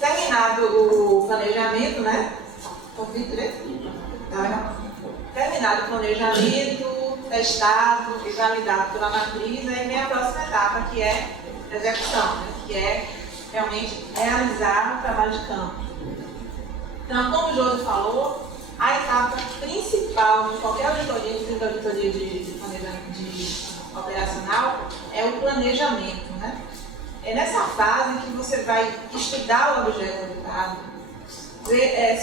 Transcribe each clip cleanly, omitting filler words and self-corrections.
Terminado o planejamento, né? Terminado o planejamento, testado e validado pela matriz, aí vem a próxima etapa, que é a execução, né? Que é realmente realizar o trabalho de campo. Então, como o Josi falou, a etapa principal de qualquer auditoria, inclusive auditoria de planejamento operacional, é o planejamento, né? É nessa fase que você vai estudar o objeto auditado, ver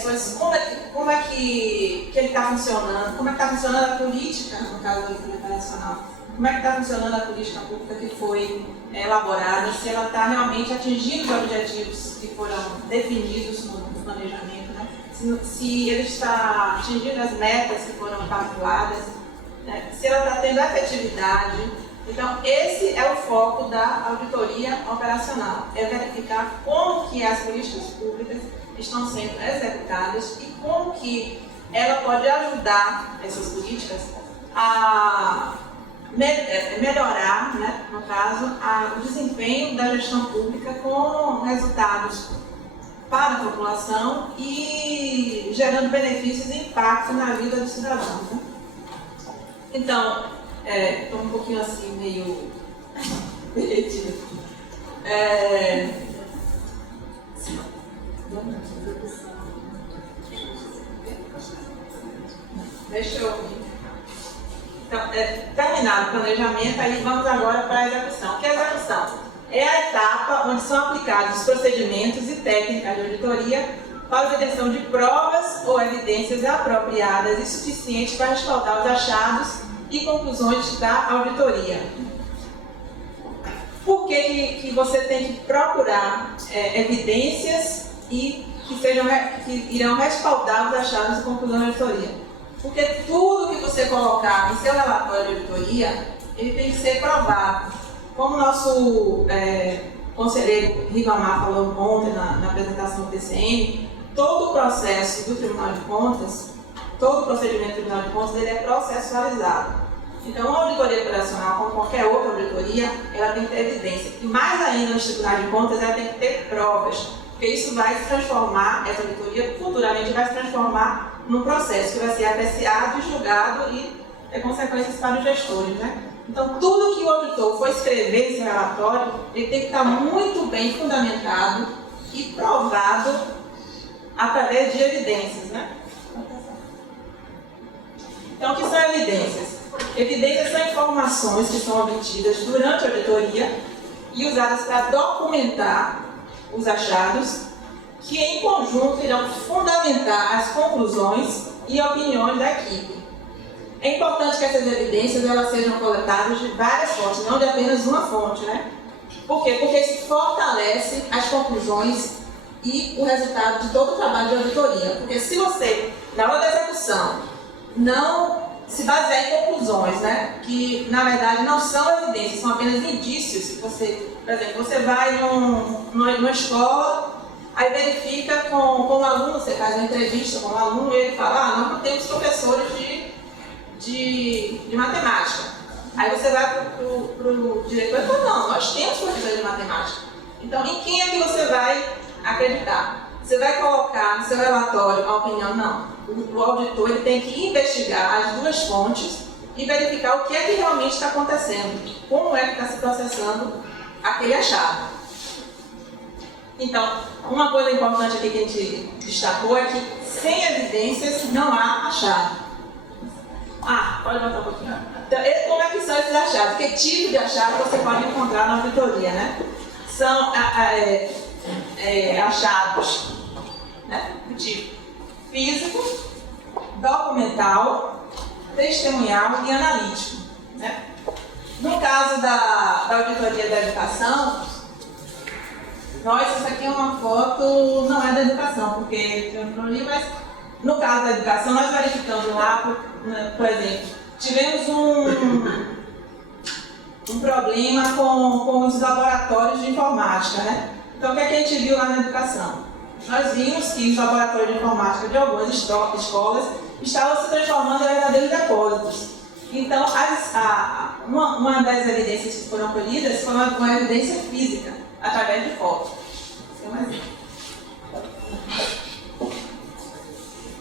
como é que ele está funcionando, como é que está funcionando a política, no caso da auditoria operacional, como é que está funcionando a política pública que foi elaborada, se ela está realmente atingindo os objetivos que foram definidos no planejamento, né? Se ele está atingindo as metas que foram calculadas, né? Se ela está tendo efetividade. Então, esse é o foco da auditoria operacional, é verificar como que as políticas públicas estão sendo executadas e como que ela pode ajudar essas políticas a melhorar, né, no caso, o desempenho da gestão pública com resultados para a população e gerando benefícios e impacto na vida dos cidadãos, né? Então, estou um pouquinho assim, meio perdido. Deixa eu... Então, terminado o planejamento, aí vamos agora para a execução. O que é a execução? É a etapa onde são aplicados os procedimentos e técnicas de auditoria para a obtenção de provas ou evidências apropriadas e suficientes para respaldar os achados e conclusões da auditoria. Por que você tem que procurar evidências que irão respaldar os achados e conclusões da auditoria? Porque tudo que você colocar em seu relatório de auditoria, ele tem que ser provado. Como o nosso conselheiro Ribamar falou ontem na apresentação do TCM, todo o processo do Tribunal de Contas, todo o procedimento do Tribunal de Contas, ele é processualizado. Então, uma auditoria operacional, como qualquer outra auditoria, ela tem que ter evidência. E mais ainda, no Tribunal de Contas, ela tem que ter provas. Porque isso vai se transformar, essa auditoria futuramente vai se transformar num processo que vai ser apreciado, julgado e ter consequências para os gestores, né? Então, tudo que o auditor for escrever nesse relatório, ele tem que estar muito bem fundamentado e provado através de evidências, né? Então, o que são evidências? Evidências são informações que são obtidas durante a auditoria e usadas para documentar os achados, que em conjunto irão fundamentar as conclusões e opiniões da equipe. É importante que essas evidências elas sejam coletadas de várias fontes, não de apenas uma fonte, né? Por quê? Porque isso fortalece as conclusões e o resultado de todo o trabalho de auditoria. Porque se você, na hora da execução, não se basear em conclusões, né? Que na verdade não são evidências, são apenas indícios. Que você, por exemplo, você vai numa escola, aí verifica com o aluno, você faz uma entrevista com o aluno e ele fala, nós não temos professores de matemática. Aí você vai para o diretor e fala, não, nós temos professores de matemática. Então, em quem é que você vai acreditar? Você vai colocar no seu relatório a opinião? Não. O auditor ele tem que investigar as duas fontes e verificar o que é que realmente está acontecendo, como é que está se processando aquele achado. Então, uma coisa importante aqui que a gente destacou é que sem evidências não há achado. Pode voltar um pouquinho. Então, como é que são esses achados? Que tipo de achado você pode encontrar na auditoria, né? São achados, né, do tipo físico, documental, testemunhal e analítico, né? No caso da auditoria da educação, isso aqui é uma foto, não é da educação, porque eu não li, mas no caso da educação, nós verificamos lá, por exemplo, tivemos um problema com os laboratórios de informática, né? Então, o que é que a gente viu lá na educação? Nós vimos que os laboratórios de informática de algumas escolas estavam se transformando em verdadeiros depósitos. Então, uma das evidências que foram colhidas foi uma evidência física, através de fotos.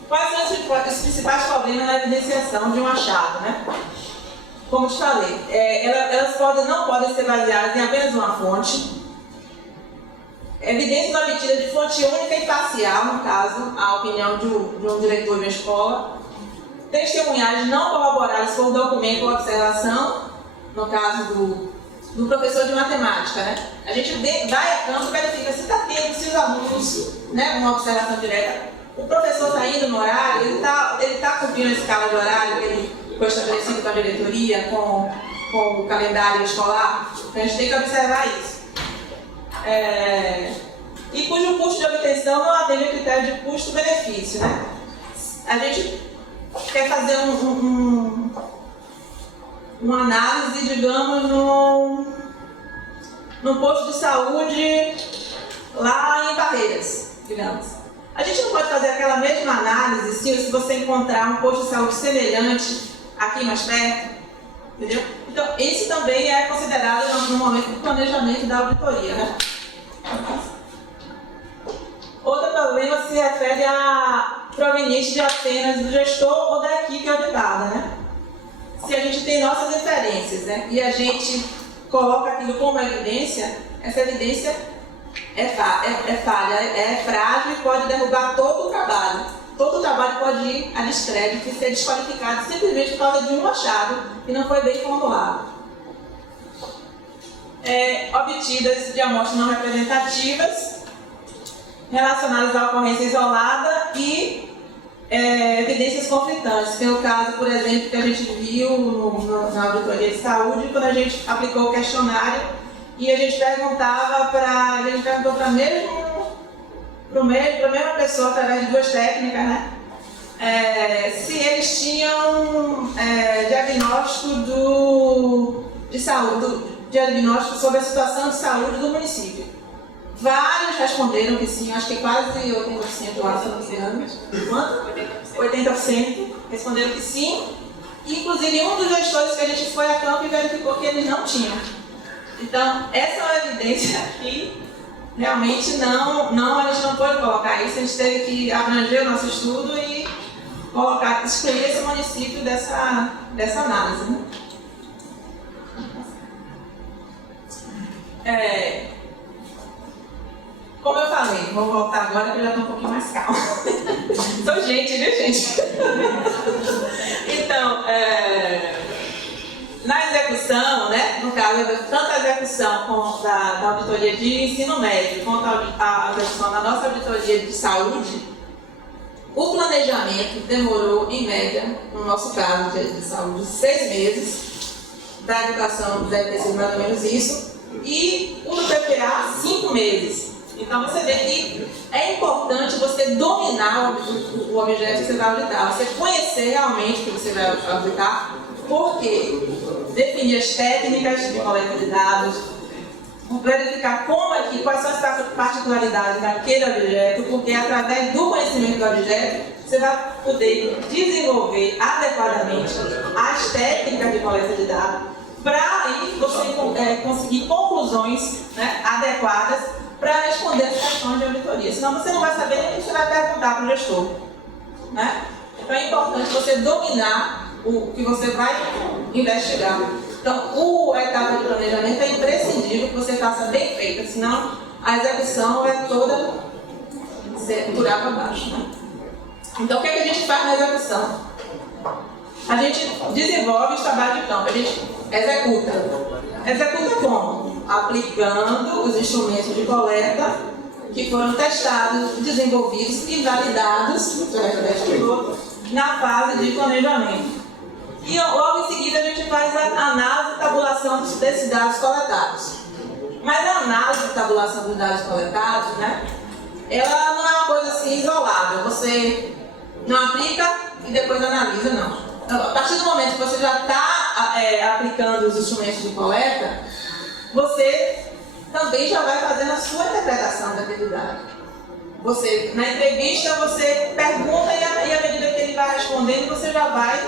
Quais são os principais problemas na evidenciação de um achado, né? Como te falei, elas não podem ser baseadas em apenas uma fonte. Evidências obtidas de fonte única e parcial, no caso, a opinião de um diretor de uma escola. Testemunhagens não corroboradas por documento ou observação, no caso do professor de matemática, né? A gente vai a campo e verifica se está tendo, se os alunos, né, uma observação direta, o professor está indo no horário, ele está cumprindo a escala de horário que ele foi estabelecido com a diretoria, com o calendário escolar. Então a gente tem que observar isso. E cujo custo de obtenção não atende ao critério de custo-benefício, né? A gente quer fazer uma análise, digamos, num posto de saúde lá em Barreiras, digamos. A gente não pode fazer aquela mesma análise se você encontrar um posto de saúde semelhante aqui mais perto, entendeu? Então, isso também é considerado no momento do planejamento da auditoria, né? Outro problema se refere à proveniência de apenas do gestor ou da equipe auditada, né? Se a gente tem nossas referências, né, e a gente coloca aquilo como evidência, essa evidência é falha, é frágil e pode derrubar todo o trabalho. Todo o trabalho pode ir a descrédito e ser desqualificado simplesmente por causa de um achado que não foi bem formulado. Obtidas de amostras não representativas, relacionadas à ocorrência isolada e evidências conflitantes, que é o caso, por exemplo, que a gente viu na auditoria de saúde, quando a gente aplicou o questionário e a gente perguntava para a mesma pessoa, através de duas técnicas, né, se eles tinham diagnóstico de saúde, diagnóstico sobre a situação de saúde do município. Vários responderam que sim, acho que quase 80%, lá, se não me engano. Quanto? 80% responderam que sim. Inclusive, um dos gestores que a gente foi a campo e verificou que eles não tinham. Então, essa é uma evidência que realmente a gente não pode colocar isso. A gente teve que abranger o nosso estudo e excluir esse município dessa análise, né? Como eu falei, vou voltar agora que eu já estou um pouquinho mais calma. Sou gente, viu, gente? Então, na execução, né, no caso, tanto a execução da auditoria de ensino médio quanto a execução da nossa auditoria de saúde, o planejamento demorou, em média, no nosso caso de saúde, 6 meses. Da educação deve ter sido mais ou menos isso. E o do PPA, 5 meses. Então você vê que é importante você dominar o objeto que você vai auditar, você conhecer realmente o que você vai auditar, porque definir as técnicas de coleta de dados, verificar quais são as particularidades daquele objeto, porque através do conhecimento do objeto você vai poder desenvolver adequadamente as técnicas de coleta de dados, para aí você conseguir conclusões, né, adequadas para responder as questões de auditoria. Senão você não vai saber nem o que você vai perguntar para o gestor, né? Então é importante você dominar o que você vai investigar. Então, a etapa de planejamento é imprescindível que você faça bem feita, senão a execução é toda por água abaixo, né? Então, o que é que a gente faz na execução? A gente desenvolve os trabalhos de campo, a gente executa. Executa como? Aplicando os instrumentos de coleta que foram testados, desenvolvidos e validados na fase de planejamento. E logo em seguida a gente faz a análise e tabulação desses dados coletados. Mas a análise e tabulação dos dados coletados, né, ela não é uma coisa assim isolada. Você não aplica e depois analisa, não. Então, a partir do momento que você já está aplicando os instrumentos de coleta, você também já vai fazendo a sua interpretação daquele dado. Você, na entrevista, você pergunta e à medida que ele vai respondendo, você já vai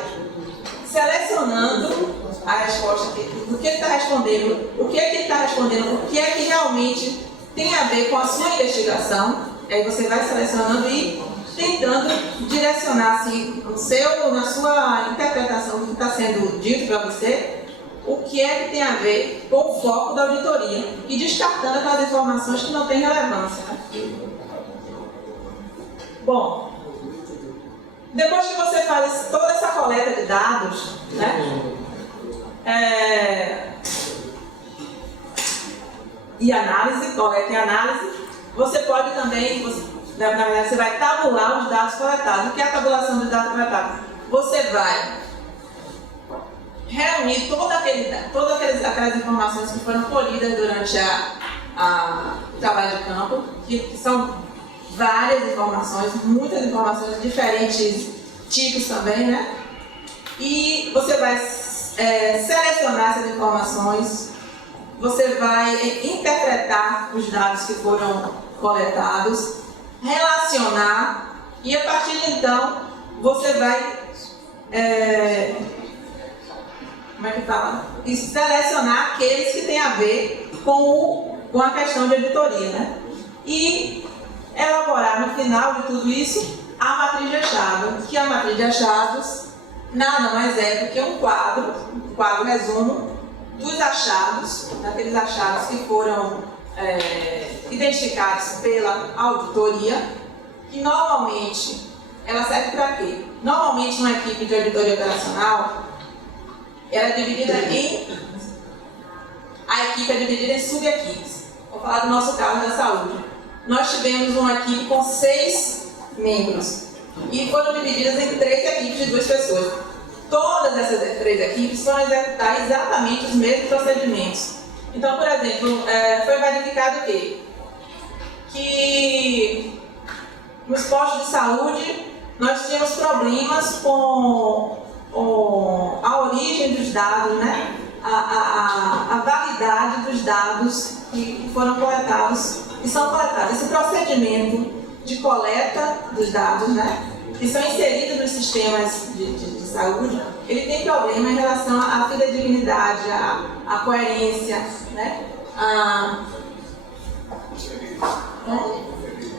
selecionando a resposta do que ele está respondendo, o que é que ele está respondendo, o que é que realmente tem a ver com a sua investigação. Aí você vai selecionando e tentando direcionar assim, na sua interpretação do que está sendo dito para você, o que é que tem a ver com o foco da auditoria e descartando aquelas informações que não têm relevância. Bom, depois que você faz toda essa coleta de dados, né, e análise, coleta e análise, você pode também, na verdade, você vai tabular os dados coletados. O que é a tabulação dos dados coletados? Você vai reunir todas aquelas informações que foram colhidas durante o trabalho de campo, que são várias informações, muitas informações de diferentes tipos também, né? E você vai selecionar essas informações, você vai interpretar os dados que foram coletados, relacionar e a partir de então você vai selecionar aqueles que têm a ver com a questão de auditoria, né? E elaborar no final de tudo isso a matriz de achados, que a matriz de achados nada mais é do que um quadro resumo dos achados, daqueles achados que foram identificados pela auditoria, que normalmente ela serve para quê? Normalmente uma equipe de auditoria operacional ela é dividida a equipe é dividida em sub-equipes. Vou falar do nosso caso da saúde. Nós tivemos uma equipe com 6 membros e foram divididas em 3 equipes de 2 pessoas. Todas essas 3 equipes vão executar exatamente os mesmos procedimentos. Então, por exemplo, foi verificado que nos postos de saúde nós tínhamos problemas com a origem dos dados, né? A validade dos dados que foram coletados, que são coletados. Esse procedimento de coleta dos dados, né, que são inseridos nos sistemas de saúde, ele tem problema em relação à fidedignidade, à coerência, né, à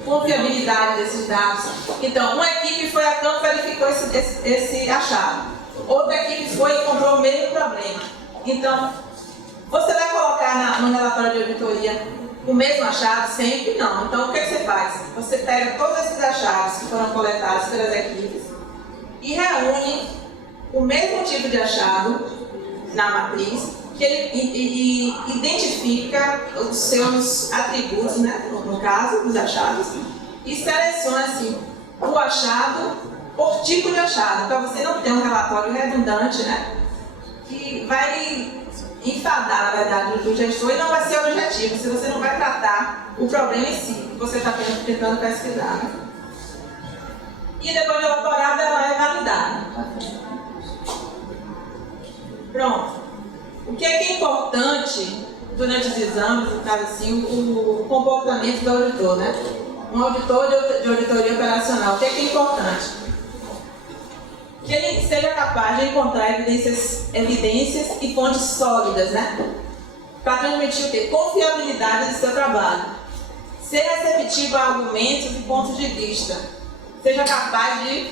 confiabilidade desses dados. Então, uma equipe foi a campo e verificou esse achado. Outra equipe foi e encontrou o mesmo problema. Então, você vai colocar no relatório de auditoria o mesmo achado sempre? Não. Então, o que você faz? Você pega todos esses achados que foram coletados pelas equipes e reúne o mesmo tipo de achado na matriz, que ele identifica os seus atributos, né, no caso, dos achados, e seleciona assim, o achado por tipo de achado, para você não ter um relatório redundante, né, que vai enfadar, na verdade, o gestor e não vai ser objetivo, se você não vai tratar o problema em si, que você está tentando pesquisar. Né? E depois de elaborada, ela é validada. Pronto. O que é importante durante os exames, no caso assim, o comportamento do auditor, né? Um auditor de auditoria operacional, o que é importante? Que ele seja capaz de encontrar evidências e fontes sólidas, né? Para transmitir o quê? Confiabilidade do seu trabalho. Ser receptivo a argumentos e pontos de vista. Seja capaz de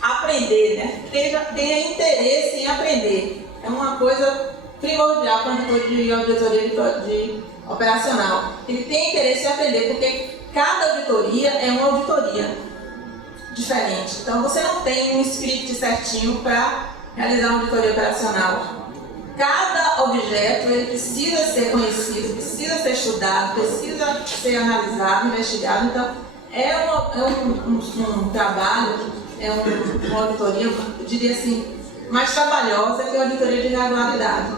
aprender, né? Tenha interesse em aprender. É uma coisa primordial para o auditor de auditoria operacional. Ele tem interesse em aprender, porque cada auditoria é uma auditoria. diferente. Então, você não tem um script certinho para realizar uma auditoria operacional. Cada objeto ele precisa ser conhecido, precisa ser estudado, precisa ser analisado, investigado. Então, é um trabalho, uma auditoria, eu diria assim, mais trabalhosa que a auditoria de regularidade.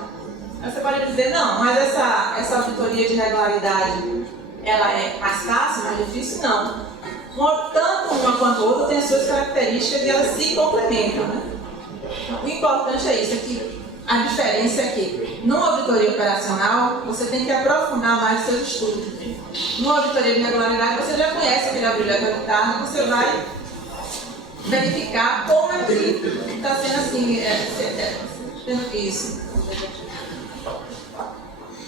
Aí você pode dizer, não, mas essa auditoria de regularidade, ela é mais fácil, mais difícil? Não. Tanto uma quanto a outra tem as suas características e elas se complementam, né? O importante é isso, é que a diferença é que numa auditoria operacional você tem que aprofundar mais os seus estudos. Numa auditoria de regularidade você já conhece aquele objeto auditado, você vai verificar como é que está sendo assim, sendo isso.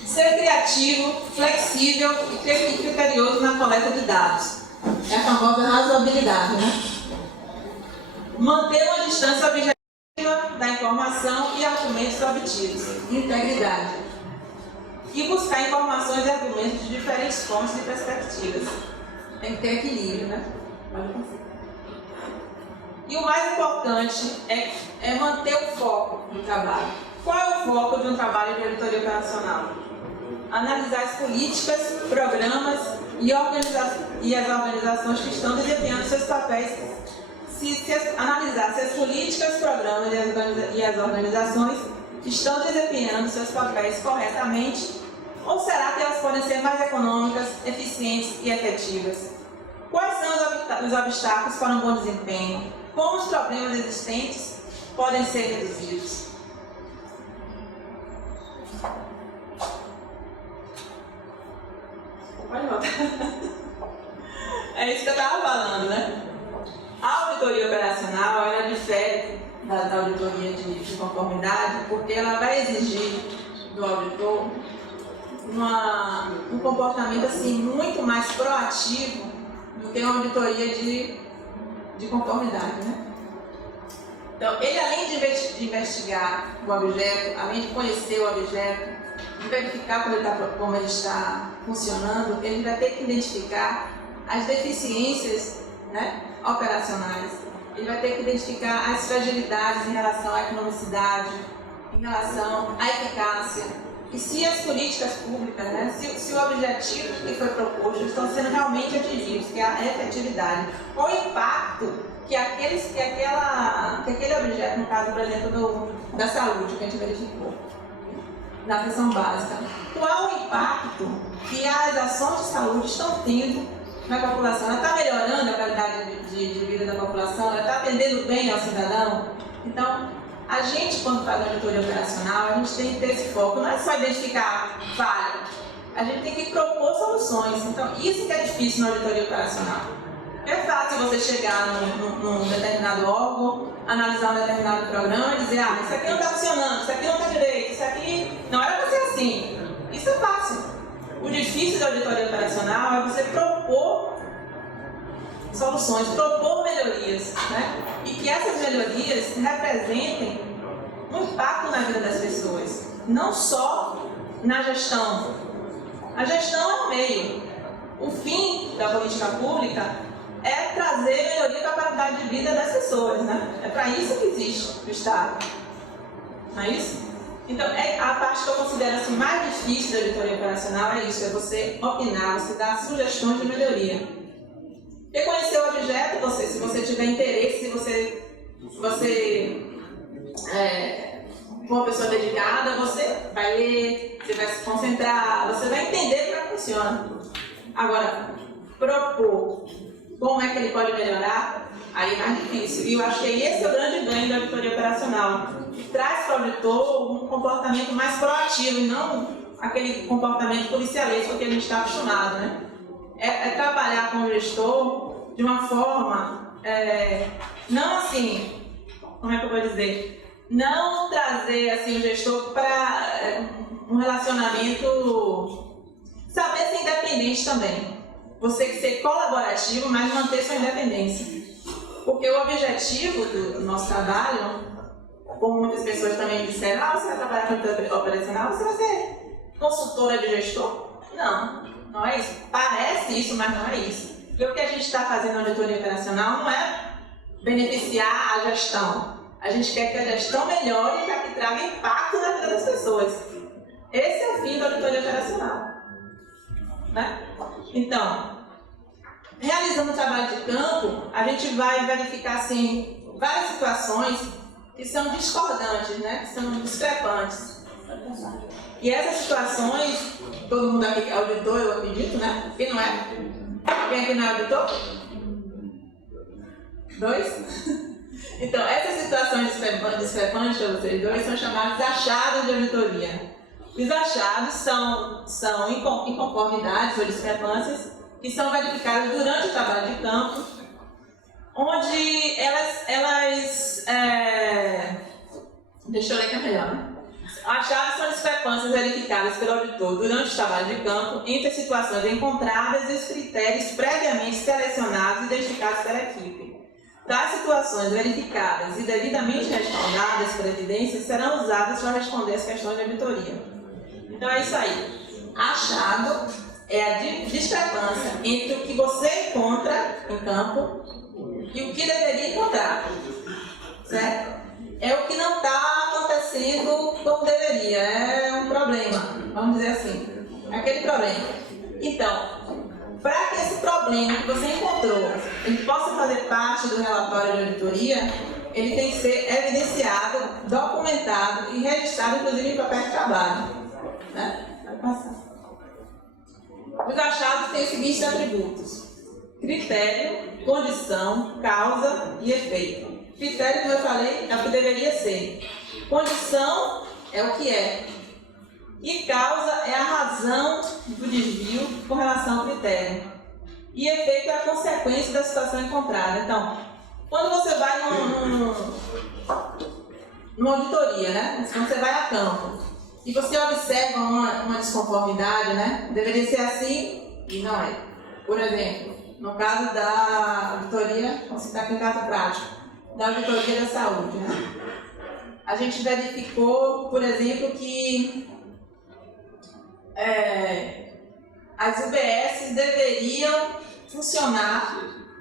Ser criativo, flexível e criterioso na coleta de dados. É a famosa razoabilidade, né? Manter uma distância objetiva da informação e argumentos obtidos. Integridade. E buscar informações e argumentos de diferentes fontes e perspectivas. Tem que ter equilíbrio, né? E o mais importante é manter o foco do trabalho. Qual é o foco de um trabalho de auditoria operacional? Analisar as políticas, programas e as organizações que estão desempenhando seus papéis. Analisar se as políticas, programas e as organizações estão desempenhando seus papéis corretamente ou será que elas podem ser mais econômicas, eficientes e efetivas? Quais são os obstáculos para um bom desempenho? Como os problemas existentes podem ser reduzidos? Pode voltar. É isso que eu estava falando, né? A auditoria operacional, ela difere da auditoria de conformidade, porque ela vai exigir do auditor um comportamento assim, muito mais proativo do que uma auditoria de conformidade, né? Então, ele além de investigar o objeto, além de conhecer o objeto, de verificar como ele está funcionando, ele vai ter que identificar as deficiências, né, operacionais. Ele vai ter que identificar as fragilidades em relação à economicidade, em relação à eficácia. E se as políticas públicas, né, se o objetivo que foi proposto estão sendo realmente atingidos, que é a efetividade, ou o impacto que aquele objeto, no caso, por exemplo, da saúde, que a gente verificou, na atenção básica, qual o impacto que as ações de saúde estão tendo na população? Ela está melhorando a qualidade de vida da população? Ela está atendendo bem ao cidadão? Então, a gente, quando faz auditoria operacional, a gente tem que ter esse foco. Não é só identificar falha, a gente tem que propor soluções. Então, isso que é difícil na auditoria operacional. É fácil você chegar num determinado órgão, analisar um determinado programa e dizer, isso aqui não está funcionando, isso aqui não está direito, isso aqui não era para ser assim. Isso é fácil. O difícil da auditoria operacional é você propor soluções, propor melhorias, né? E que essas melhorias representem um impacto na vida das pessoas, não só na gestão. A gestão é um meio. O fim da política pública é trazer melhoria para a qualidade de vida das pessoas, né? É para isso que existe o Estado. Não é isso? Então, a parte que eu considero assim, mais difícil da auditoria operacional é isso, é você opinar, você dar sugestões de melhoria. Reconhecer o objeto, se você tiver interesse, se você for uma pessoa dedicada, você vai ler, você vai se concentrar, você vai entender como é que funciona. Agora, propor como é que ele pode melhorar, aí é mais difícil. E eu acho que esse é o grande ganho da auditoria operacional. Traz para o auditor um comportamento mais proativo e não aquele comportamento policialesco que a gente está acostumado, né? É trabalhar com o gestor de uma forma, não assim, como é que eu vou dizer? Não trazer assim, o gestor para um relacionamento, saber ser independente também. Você ser colaborativo, mas manter sua independência. Porque o objetivo do nosso trabalho, como muitas pessoas também me disseram, você vai trabalhar com auditoria operacional, você vai ser consultora de gestor? Não, não é isso. Parece isso, mas não é isso. Porque o que a gente está fazendo na auditoria operacional não é beneficiar a gestão. A gente quer que a gestão melhore e que traga impacto na vida das pessoas. Esse é o fim da auditoria operacional. Né? Então, realizando o trabalho de campo, a gente vai verificar assim, várias situações que são discordantes, né? Que são discrepantes. E essas situações, todo mundo aqui é auditor, eu acredito, né? Quem não é? Quem aqui não é auditor? 2? Então, essas situações discrepantes para vocês dois são chamadas de achados de auditoria. Os achados são inconformidades ou discrepâncias que são verificadas durante o trabalho de campo, onde deixa eu ler que é melhor, né? Achados são discrepâncias verificadas pelo auditor durante o trabalho de campo entre as situações encontradas e os critérios previamente selecionados e identificados pela equipe. Tais situações verificadas e devidamente respaldadas por evidências serão usadas para responder às questões de auditoria. Então é isso aí. Achado é a discrepância entre o que você encontra em campo e o que deveria encontrar. Certo? É o que não está acontecendo como deveria. É um problema, vamos dizer assim. É aquele problema. Então, para que esse problema que você encontrou ele possa fazer parte do relatório de auditoria, ele tem que ser evidenciado, documentado e registrado, inclusive, em papel de trabalho. Né? Vai passar. Os achados têm os seguintes atributos: critério, condição, causa e efeito. Critério, como eu falei, é o que deveria ser. Condição é o que é. E causa é a razão do desvio com relação ao critério. E efeito é a consequência da situação encontrada. Então, quando você vai numa auditoria, né? Quando você vai a campo e você observa uma desconformidade, né? Deveria ser assim e não é. Por exemplo, no caso da auditoria, vamos citar aqui um caso prático, da auditoria da saúde, né? A gente verificou, por exemplo, que as UBS deveriam funcionar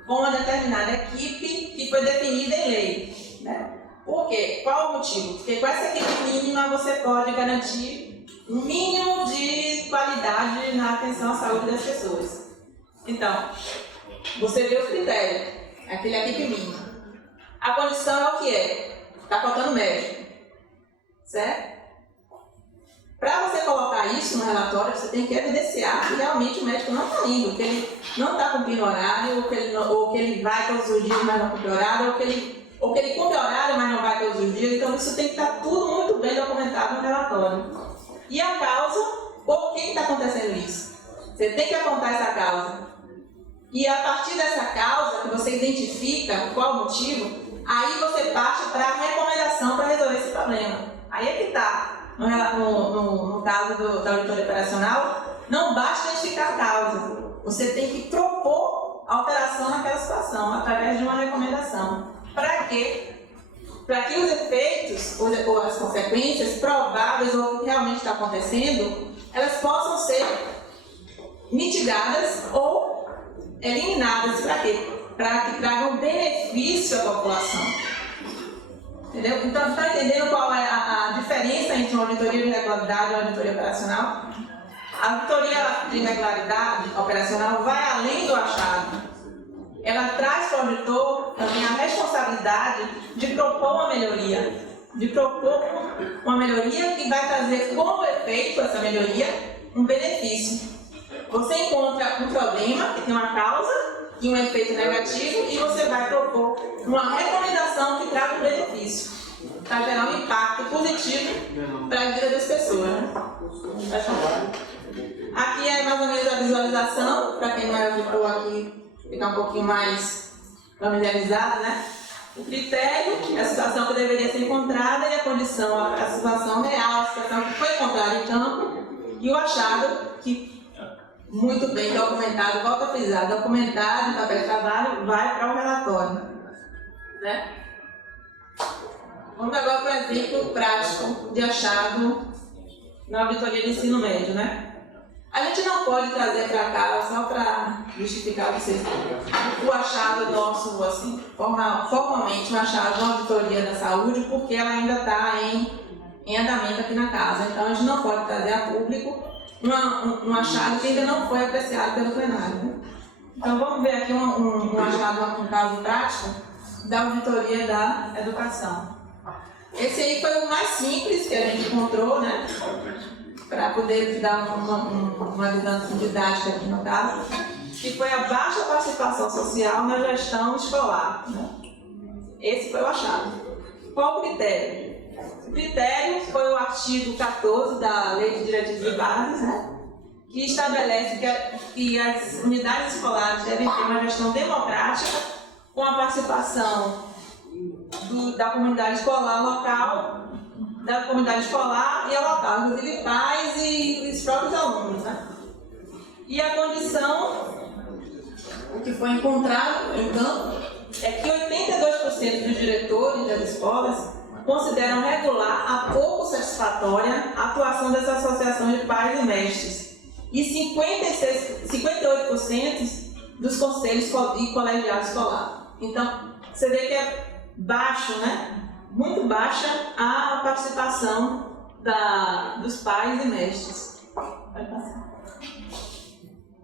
com uma determinada equipe que foi definida em lei. Né? Por quê? Qual o motivo? Porque com essa equipe mínima você pode garantir um mínimo de qualidade na atenção à saúde das pessoas. Então, você vê os critérios, aquele equipe mínima. A condição é o que é? Está faltando médico. Certo? Para você colocar isso no relatório, você tem que evidenciar que realmente o médico não está indo, que ele não está cumprindo horário, ou que ele vai todos os dias, mas não cumpre horário, ou que ele cumpre horário, mas não vai todos os dias. Então, isso tem que estar tudo muito bem documentado no relatório. E a causa, por que está acontecendo isso? Você tem que apontar essa causa. E a partir dessa causa, que você identifica qual o motivo, aí você parte para a recomendação para resolver esse problema. Aí é que está. No caso da auditoria operacional, não basta identificar a causa. Você tem que propor alteração naquela situação, através de uma recomendação. Para quê? Para que os efeitos ou as consequências prováveis ou o que realmente está acontecendo, elas possam ser mitigadas ou eliminadas. Para quê? Para que tragam benefício à população. Entendeu? Então, está entendendo qual é a diferença entre uma auditoria de regularidade e uma auditoria operacional? A auditoria de regularidade operacional vai além do achado. Ela traz para o auditor também a responsabilidade de propor uma melhoria. De propor uma melhoria que vai trazer como efeito essa melhoria um benefício. Você encontra um problema que tem uma causa e um efeito negativo e você vai propor uma recomendação que traga um benefício para gerar um impacto positivo para a vida das pessoas. Né? Aqui é mais ou menos a visualização, para quem não é auditor aqui ficar um pouquinho mais familiarizado, né? O critério é a situação que deveria ser encontrada e a condição, a situação real, a situação que foi encontrada em campo e o achado que muito bem documentado, volta a frisar, documentado em papel de trabalho, vai para o relatório. Né? Vamos agora para o exemplo prático de achado na auditoria de ensino médio. Né? A gente não pode trazer para cá, só para justificar vocês, o achado nosso, assim, formalmente, o achado da auditoria da saúde, porque ela ainda está em andamento aqui na casa. Então, a gente não pode trazer a público um achado que ainda não foi apreciado pelo plenário. Né? Então, vamos ver aqui um achado, um caso prático da auditoria da educação. Esse aí foi o mais simples que a gente encontrou, né? Para poder dar uma visão didática aqui no caso, que foi a baixa participação social na gestão escolar. Né? Esse foi o achado. Qual o critério? O critério foi o artigo 14 da Lei de Diretrizes e Bases, né? Que estabelece que as unidades escolares devem ter uma gestão democrática com a participação da comunidade escolar local, da comunidade escolar e a local, inclusive pais e os próprios alunos. Né? E a condição, o que foi encontrado, então, é que 82% dos diretores das escolas consideram regular a pouco satisfatória a atuação dessa associação de pais e mestres. E 58% dos conselhos e colegiados escolares. Então, você vê que é baixo, né? Muito baixa a participação dos pais e mestres. Vai passar.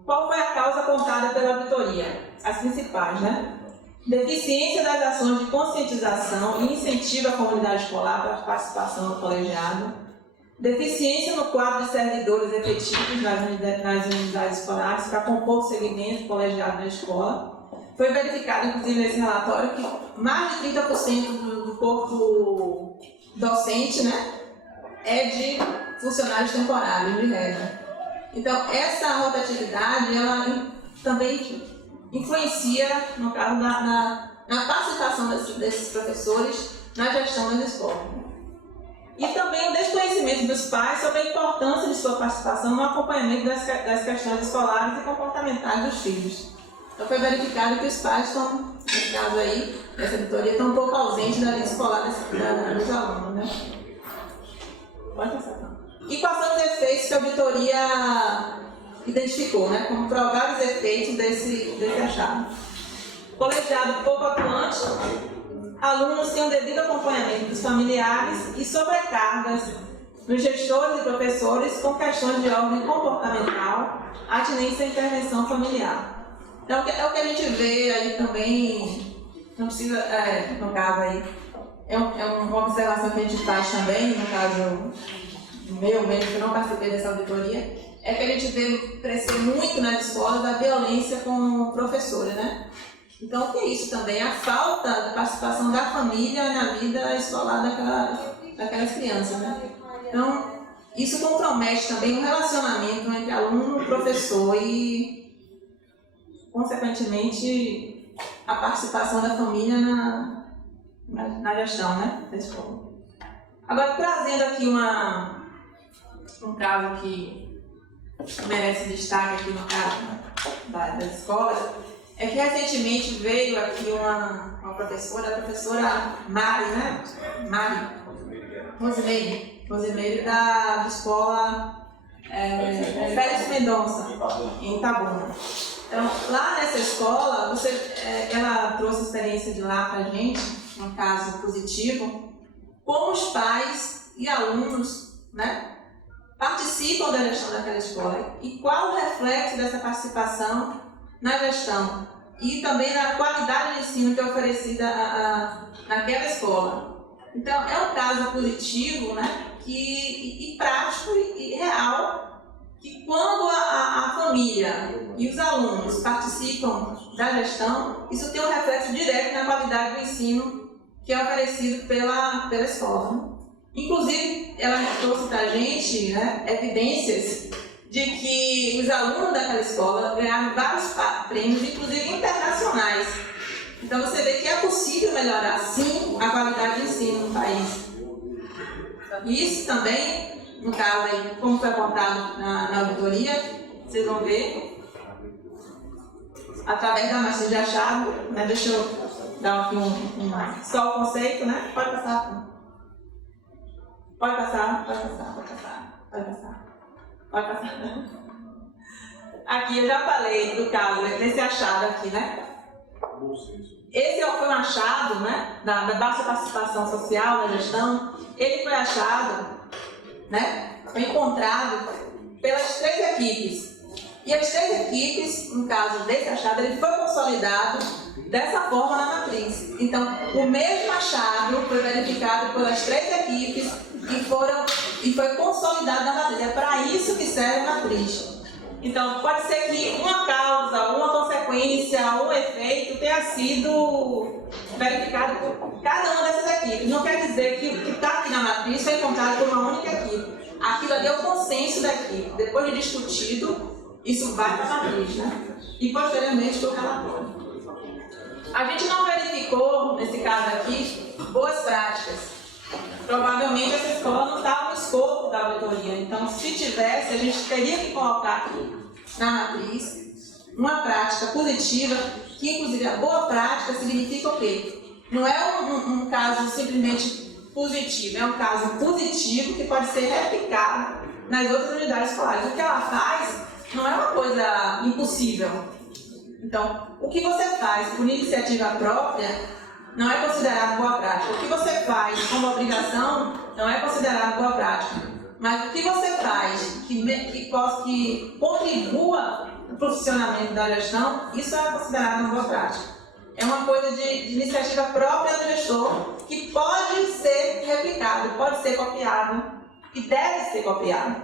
Qual foi a causa apontada pela auditoria? As principais, né? Deficiência das ações de conscientização e incentivo à comunidade escolar para a participação no colegiado. Deficiência no quadro de servidores efetivos nas unidades escolares para compor o segmento colegiado da escola. Foi verificado, inclusive, nesse relatório, que mais de 30% do corpo docente, né, é de funcionários temporários, de regra. Então, essa rotatividade, ela também influencia, no caso, na participação desses professores na gestão das escolas. E também o desconhecimento dos pais sobre a importância de sua participação no acompanhamento das questões escolares e comportamentais dos filhos. Então foi verificado que os pais estão, nesse caso aí, nessa auditoria, estão um pouco ausentes da vida escolar dos alunos. Né? Pode passar. E quais são os efeitos que a auditoria identificou, né? Como provar os efeitos desse achado? Colegiado pouco atuante, alunos sem o devido acompanhamento dos familiares e sobrecargas nos gestores e professores com questões de ordem comportamental, atinência à intervenção familiar. Então, é o que a gente vê aí também, não precisa, no caso aí, é uma observação que a gente faz também, no caso meu mesmo, que eu não participei dessa auditoria, é que a gente vê crescer muito nas escolas a violência com professores, né? Então, o que é isso também? A falta da participação da família na vida escolar daquelas crianças, né? Então, isso compromete também o relacionamento entre aluno e professor e, consequentemente, a participação da família na gestão, né, da escola. Agora, trazendo aqui um caso que merece destaque aqui no caso das escolas, é que recentemente veio aqui uma professora, a professora Mari, né? Rosimeire da escola Félix Mendonça, em Itabuna. Então, lá nessa escola, ela trouxe a experiência de lá para a gente, um caso positivo, como os pais e alunos, né, participam da gestão daquela escola e qual o reflexo dessa participação na gestão e também na qualidade de ensino que é oferecida naquela escola. Então, é um caso positivo, né, e prático e real, que quando a família e os alunos participam da gestão, isso tem um reflexo direto na qualidade do ensino que é oferecido pela escola. Né? Inclusive, ela trouxe para a gente, né, evidências de que os alunos daquela escola ganharam vários prêmios, inclusive internacionais. Então você vê que é possível melhorar, sim, a qualidade de ensino no país. Isso também, no caso aí, como foi apontado na auditoria, vocês vão ver, através da matriz de achado, né, deixa eu dar aqui só o conceito, né? Pode passar. Pode passar. Aqui eu já falei do caso, desse achado aqui, né? Esse foi um achado, né, da baixa participação social na gestão. Ele foi achado, né, foi encontrado pelas 3 equipes. E as 3 equipes, no caso desse achado, ele foi consolidado dessa forma na matriz. Então, o mesmo achado foi verificado pelas 3 equipes e foi consolidado na matriz. É para isso que serve a matriz. Então, pode ser que uma causa, uma consequência, um efeito tenha sido verificado por cada uma dessas equipes. Não quer dizer que o que está aqui na matriz foi encontrado por uma única equipe. Aquilo ali é o consenso da equipe. Depois de discutido, isso vai para a matriz, né? E posteriormente para o relatório. A gente não verificou, nesse caso aqui, boas práticas. Provavelmente essa escola não estava no escopo da auditoria. Então, se tivesse, a gente teria que colocar aqui na matriz uma prática positiva, que inclusive a boa prática significa o quê? Não é um caso simplesmente positivo, é um caso positivo que pode ser replicado nas outras unidades escolares. O que ela faz não é uma coisa impossível. Então, o que você faz por iniciativa própria não é considerado boa prática. O que você faz como obrigação não é considerado boa prática. Mas o que você faz que contribua para o funcionamento da gestão, isso é considerado uma boa prática. É uma coisa de iniciativa própria do gestor que pode ser replicado, pode ser copiado e deve ser copiado.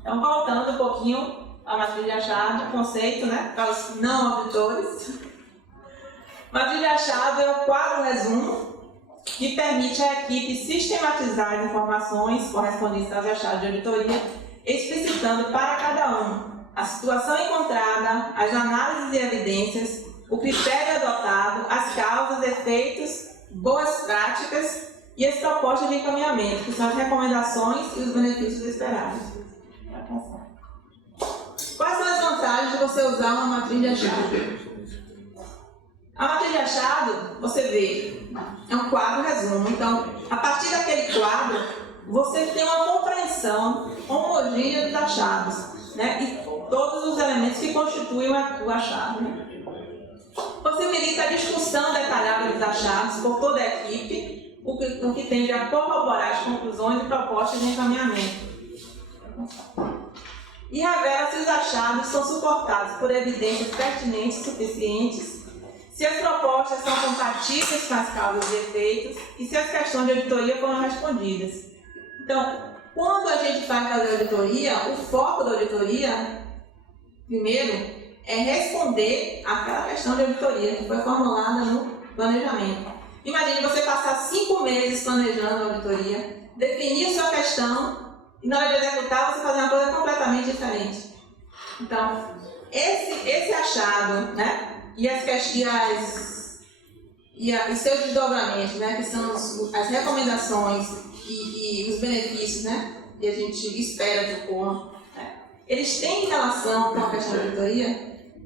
Então, voltando um pouquinho à matriz de achado, conceito, né, para os não auditores. Matriz de achado é o quadro resumo que permite à equipe sistematizar as informações correspondentes aos achados de auditoria, explicitando para cada um a situação encontrada, as análises e evidências, o critério adotado, as causas, efeitos, boas práticas e as propostas de encaminhamento, que são as recomendações e os benefícios esperados. Quais são as vantagens de você usar uma matriz de achado? A matriz de achado, você vê, é um quadro resumo. Então, a partir daquele quadro, você tem uma compreensão homogênea dos achados, né? E todos os elementos que constituem o achado. Né? Possibilita a discussão detalhada dos achados por toda a equipe, o que tende a corroborar as conclusões e propostas de encaminhamento. E revela se os achados são suportados por evidências pertinentes e suficientes, se as propostas são compatíveis com as causas e efeitos e se as questões de auditoria foram respondidas. Então, quando a gente vai fazer auditoria, o foco da auditoria, primeiro, é responder àquela questão de auditoria que foi formulada no planejamento. Imagine você passar 5 meses planejando a auditoria, definir sua questão e na hora de executar você fazer uma coisa completamente diferente. Então, esse achado, né? E os seus desdobramentos, né, que são as recomendações e os benefícios, né, que a gente espera de cor, né, eles têm relação com a questão da auditoria,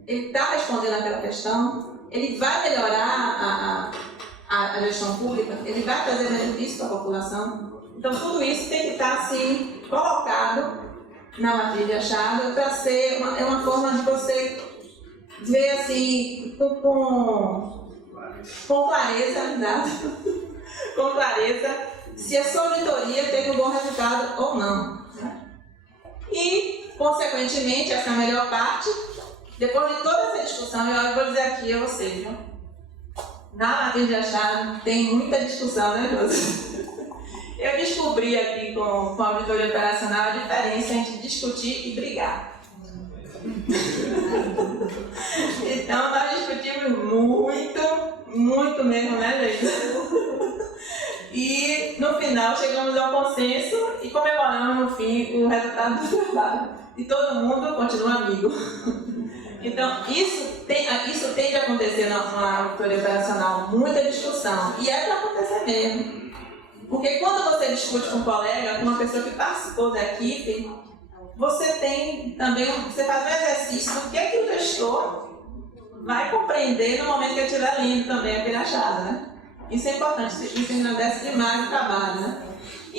ele está respondendo aquela questão, ele vai melhorar a gestão pública, ele vai trazer benefício para a população. Então, tudo isso tem que estar assim, colocado na matriz de achado para ser uma forma de você ver assim, com clareza, né? Com clareza, se a sua auditoria teve um bom resultado ou não. Né? E, consequentemente, essa é a melhor parte, depois de toda essa discussão, eu vou dizer aqui a vocês, viu? Na matriz de achado tem muita discussão, né, José? Eu descobri aqui com a auditoria operacional a diferença entre discutir e brigar. Então nós discutimos muito mesmo, né, gente? E no final chegamos ao consenso e comemoramos no fim o resultado do trabalho. E todo mundo continua amigo. Então isso tende a acontecer na auditoria operacional, muita discussão. E é para acontecer mesmo. Porque quando você discute com um colega, com uma pessoa que participou da equipe, você tem também, você faz um exercício do que o gestor vai compreender no momento que ele estiver lendo também aquele achado, né? Isso é importante, isso engrandece demais o trabalho, né?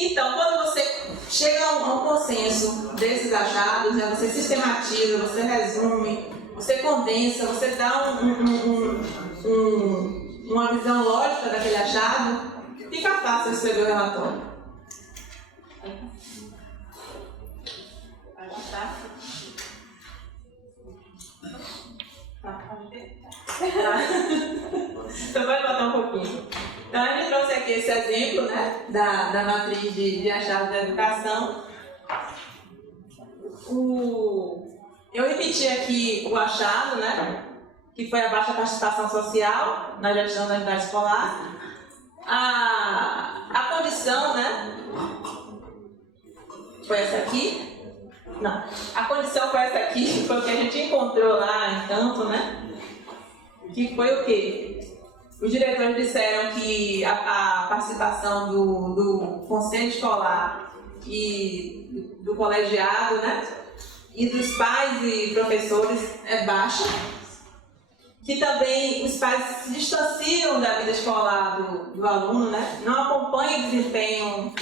Então, quando você chega a um consenso desses achados, né, você sistematiza, você resume, você condensa, você dá uma visão lógica daquele achado, fica fácil escrever o relatório. Vai passar. Então vai botar um pouquinho. Então a gente trouxe aqui esse exemplo, né, da matriz de achados da educação. Eu repeti aqui o achado, né, que foi a baixa participação social na gestão da unidade escolar. A condição, né, foi essa aqui. Não, a condição foi essa aqui, foi o que a gente encontrou lá em campo, né? Que foi o quê? Os diretores disseram que a participação do conselho escolar e do colegiado, né? E dos pais e professores é baixa. Que também os pais se distanciam da vida escolar do aluno, né? Não acompanham o desempenho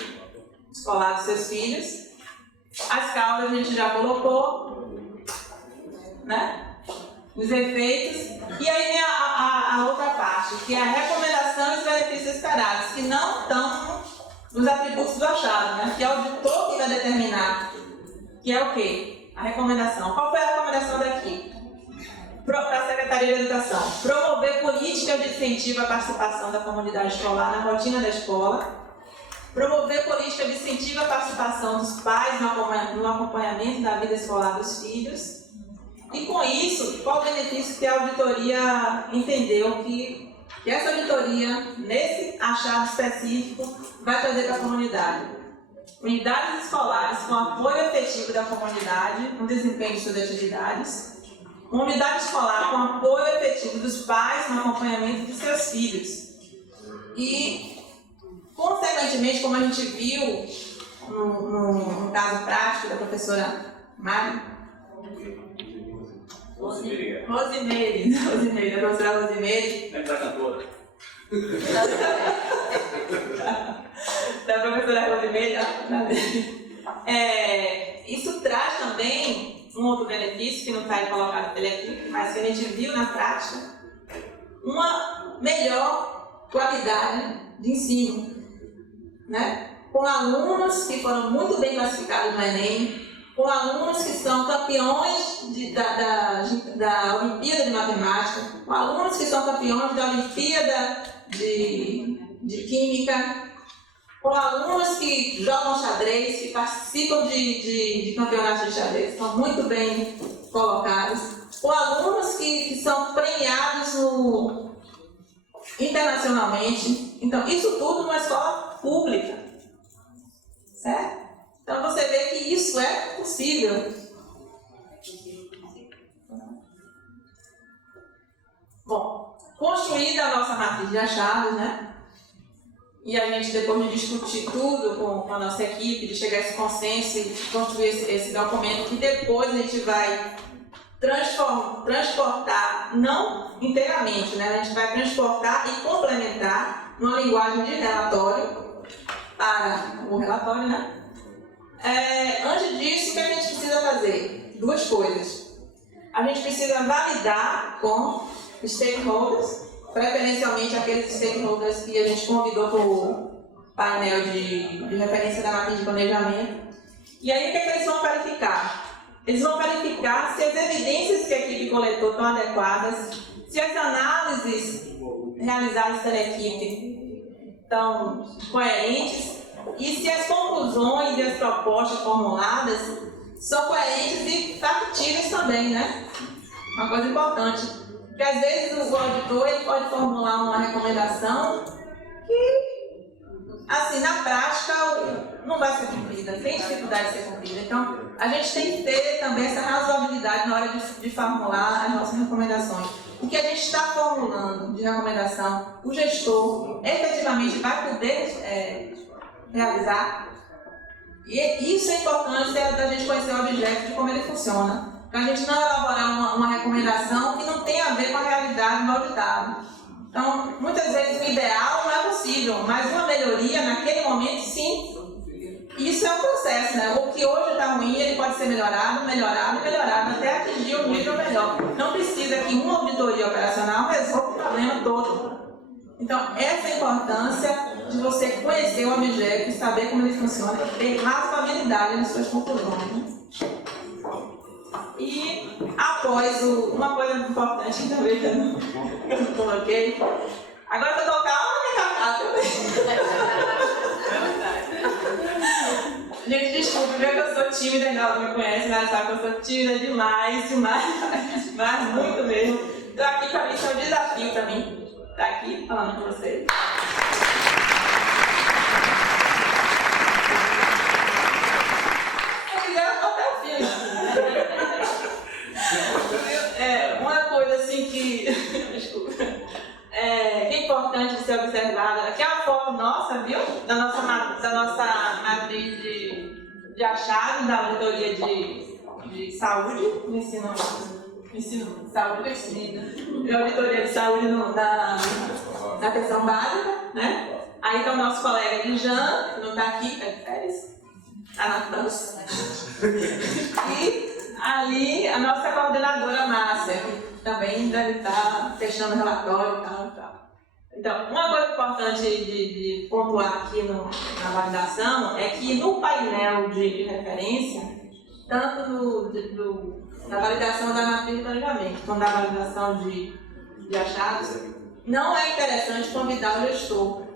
escolar dos seus filhos. As causas a gente já colocou, né? Os efeitos. E aí vem a outra parte, que é a recomendação e os benefícios esperados, que não estão nos atributos do achado, né? Que é o auditor que vai determinar. Que é o quê? A recomendação. Qual foi a recomendação daqui? Para a Secretaria de Educação. Promover políticas de incentivo à participação da comunidade escolar na rotina da escola. Promover política de incentivo à participação dos pais no acompanhamento da vida escolar dos filhos. E com isso, qual o benefício que a auditoria entendeu que essa auditoria, nesse achado específico, vai trazer para a comunidade? Unidades escolares com apoio efetivo da comunidade no desempenho de suas atividades. Uma unidade escolar com apoio efetivo dos pais no acompanhamento de seus filhos. E consequentemente, como a gente viu no caso prático da professora Mari, Rosimeire, da professora Rosimeire. Lembra da cantora? Da professora Rosimeire. Isso traz também um outro benefício que não está colocado pela equipe, mas que a gente viu na prática, uma melhor qualidade de ensino. Né? Com alunos que foram muito bem classificados no Enem, com alunos que são campeões da Olimpíada de Matemática, com alunos que são campeões da Olimpíada de Química, com alunos que jogam xadrez, que participam de campeonatos de xadrez, são muito bem colocados, com alunos que são premiados internacionalmente. Então, isso tudo numa escola pública, certo? Então, você vê que isso é possível. Bom, construída a nossa matriz de achados, né? E a gente, depois de discutir tudo com a nossa equipe, de chegar a esse consenso e construir esse documento, que depois a gente vai transportar, não inteiramente, né? A gente vai transportar e complementar numa linguagem de relatório para o relatório, né? Antes disso, o que a gente precisa fazer? Duas coisas. A gente precisa validar com stakeholders, preferencialmente aqueles stakeholders que a gente convidou para o painel de referência da matriz de planejamento. E aí, o que eles vão verificar? Eles vão verificar se as evidências que a equipe coletou estão adequadas, se as análises realizadas pela equipe estão coerentes e se as conclusões e as propostas formuladas são coerentes e factíveis também, né? Uma coisa importante, porque às vezes o auditor ele pode formular uma recomendação que, assim, na prática não vai ser cumprida, tem dificuldade de ser cumprida. Então, a gente tem que ter também essa razoabilidade na hora de formular as nossas recomendações. O que a gente está formulando de recomendação, o gestor efetivamente vai poder realizar. E isso é importante da gente conhecer o objeto de como ele funciona. Para a gente não elaborar uma recomendação que não tem a ver com a realidade do auditado. Então, muitas vezes o ideal não é possível, mas uma melhoria naquele momento sim. processo, né? O que hoje está ruim, ele pode ser melhorado, até atingir um nível melhor. Não precisa que uma auditoria operacional resolva o problema todo. Então, essa é a importância de você conhecer o objeto e saber como ele funciona e ter razoabilidade nas suas conclusões. E após uma coisa importante também que eu não coloquei, agora eu vou tocar gente, desculpa, viu que eu sou tímida, ainda não me conhece, mas sabe que eu sou tímida demais, muito mesmo. Então aqui pra mim isso é um desafio pra mim, estar aqui falando com vocês. Se quiser, eu tô até o fim. Uma coisa assim que. Desculpa. Que é importante ser observada. Aqui é uma foto nossa, viu? Da nossa matriz de achado da auditoria de saúde, no ensino de saúde, de auditoria de saúde na atenção básica, né? Aí está o nosso colega de Jean, que não está aqui, está de férias, está na França. E ali a nossa coordenadora Márcia, que também deve estar fechando o relatório e tal. Então, uma coisa importante de pontuar aqui na validação é que no painel de referência, tanto da validação da matriz de planejamento quanto da validação de achados, não é interessante convidar o gestor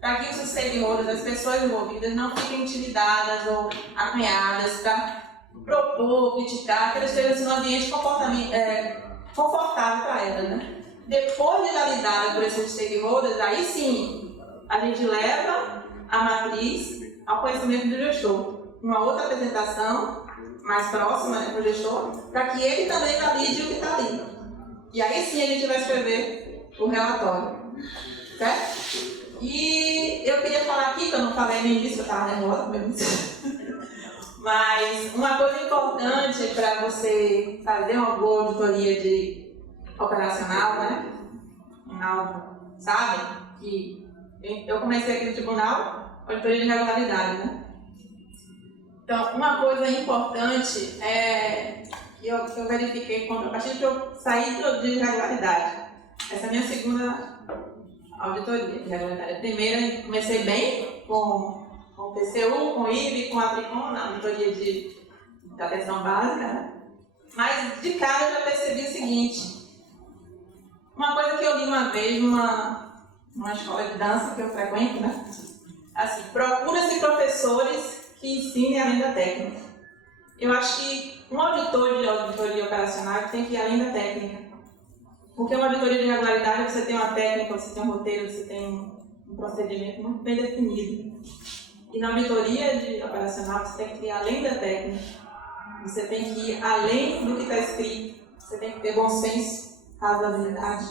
para que os stakeholders, as pessoas envolvidas, não fiquem intimidadas ou acanhadas para propor, criticar, que eles estejam num ambiente confortável para elas, né? Depois de validada por esses stakeholders, aí sim a gente leva a matriz ao conhecimento do gestor. Uma outra apresentação mais próxima, né, para o gestor, para que ele também valide o que está ali. E aí sim a gente vai escrever o relatório. Certo? E eu queria falar aqui, que eu não falei nem disso, eu estava nervosa mesmo. Mas uma coisa importante para você fazer uma boa auditoria operacional, né? Sabe? Que eu comecei aqui no tribunal, auditoria de regularidade, né? Então, uma coisa importante é que eu verifiquei a partir que eu saí de irregularidade. Essa é a minha segunda auditoria de regularidade. A primeira, comecei bem com o PCU, com o IB, com a Tricom, na auditoria da atenção básica, né? Mas de cara eu já percebi o seguinte. Uma coisa que eu li uma vez numa escola de dança que eu frequento, né? Assim, procura-se professores que ensinem além da técnica. Eu acho que um auditor de auditoria operacional tem que ir além da técnica. Porque uma auditoria de regularidade você tem uma técnica, você tem um roteiro, você tem um procedimento muito bem definido. E na auditoria de operacional você tem que ir além da técnica. Você tem que ir além do que está escrito. Você tem que ter bom senso. Razoabilidade.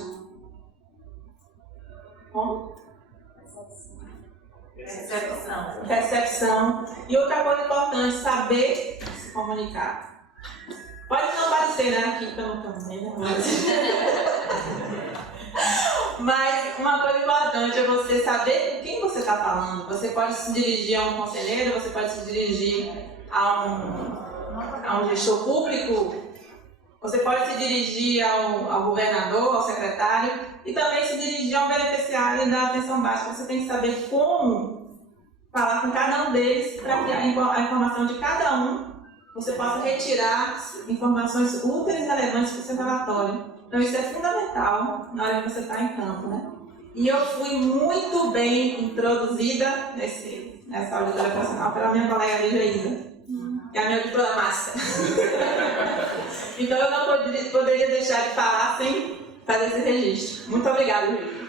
Como? Percepção. E outra coisa importante, saber se comunicar. Pode não parecer, né? Aqui pelo caminho, mas uma coisa importante é você saber com quem você está falando. Você pode se dirigir a um conselheiro, você pode se dirigir a um gestor público. Você pode se dirigir ao governador, ao secretário e também se dirigir ao beneficiário da atenção básica. Você tem que saber como falar com cada um deles para que a informação de cada um você possa retirar informações úteis e relevantes para o seu relatório. Então isso é fundamental na hora que você está em campo, né? E eu fui muito bem introduzida nessa auditoria profissional pela minha colega Ligeísa, que é a minha auditora Márcia. Então eu não poderia deixar de falar sem fazer esse registro. Muito obrigada, Luiz.